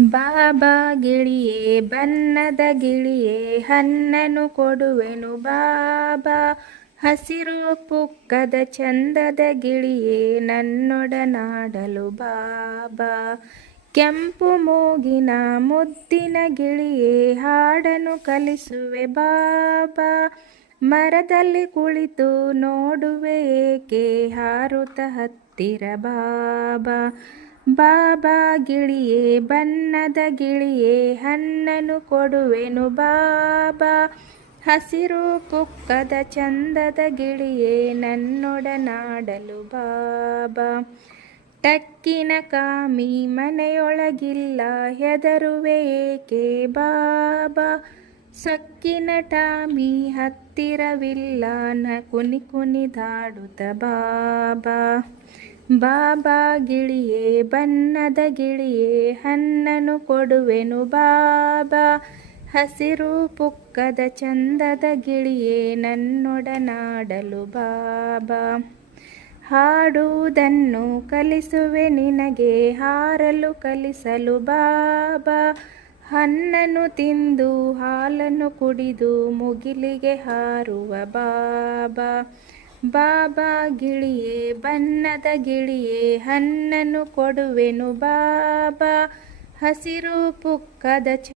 ಬಾಬಾ ಗಿಳಿಯೇ ಬಣ್ಣದ ಗಿಳಿಯೇ ಹಣ್ಣನ್ನು ಕೊಡುವೆನು ಬಾಬಾ. ಹಸಿರು ಪುಕ್ಕದ ಚಂದದ ಗಿಳಿಯೇ ನನ್ನೊಡನಾಡಲು ಬಾಬಾ. ಕೆಂಪು ಮೂಗಿನ ಮುದ್ದಿನ ಗಿಳಿಯೇ ಹಾಡನ್ನು ಕಲಿಸುವೆ ಬಾಬಾ. ಮರದಲ್ಲಿ ಕುಳಿತು ನೋಡುವೆ ಏಕೆ ಹಾರುತ್ತ ಹತ್ತಿರ ಬಾಬಾ. ಬಾಬಾ ಗಿಳಿಯೇ ಬಣ್ಣದ ಗಿಳಿಯೇ ಹಣ್ಣನ್ನು ಕೊಡುವೆನು ಬಾಬಾ. ಹಸಿರು ಪುಕ್ಕದ ಚಂದದ ಗಿಳಿಯೇ ನನ್ನೊಡನಾಡಲು ಬಾಬಾ. ಟಕ್ಕಿನ ಕಾಮಿ ಮನೆಯೊಳಗಿಲ್ಲ ಹೆದರುವೆ ಏಕೆ ಬಾಬಾ. ಸೊಕ್ಕಿನ ಟಾಮಿ ಹತ್ತಿರವಿಲ್ಲ ಕುನಿ ಕುಣಿದಾಡುತ್ತ ಬಾಬಾ. ಬಾಬಾ ಗಿಳಿಯೇ ಬಣ್ಣದ ಗಿಳಿಯೇ ಹಣ್ಣನ್ನು ಕೊಡುವೆನು ಬಾಬಾ. ಹಸಿರು ಪುಕ್ಕದ ಚಂದದ ಗಿಳಿಯೇ ನನ್ನೊಡನಾಡಲು ಬಾಬಾ. ಹಾಡುವುದನ್ನು ಕಲಿಸುವೆ ನಿನಗೆ ಹಾರಲು ಕಲಿಸಲು ಬಾಬಾ. ಹಣ್ಣನ್ನು ತಿಂದು ಹಾಲನ್ನು ಕುಡಿದು ಮುಗಿಲಿಗೆ ಹಾರುವ ಬಾಬಾ. ಬಾಬಾ ಗಿಳಿಯೇ ಬಣ್ಣದ ಗಿಳಿಯೇ ಹಣ್ಣನ್ನು ಕೊಡುವೆನು ಬಾಬಾ. ಹಸಿರು ಪುಕ್ಕದ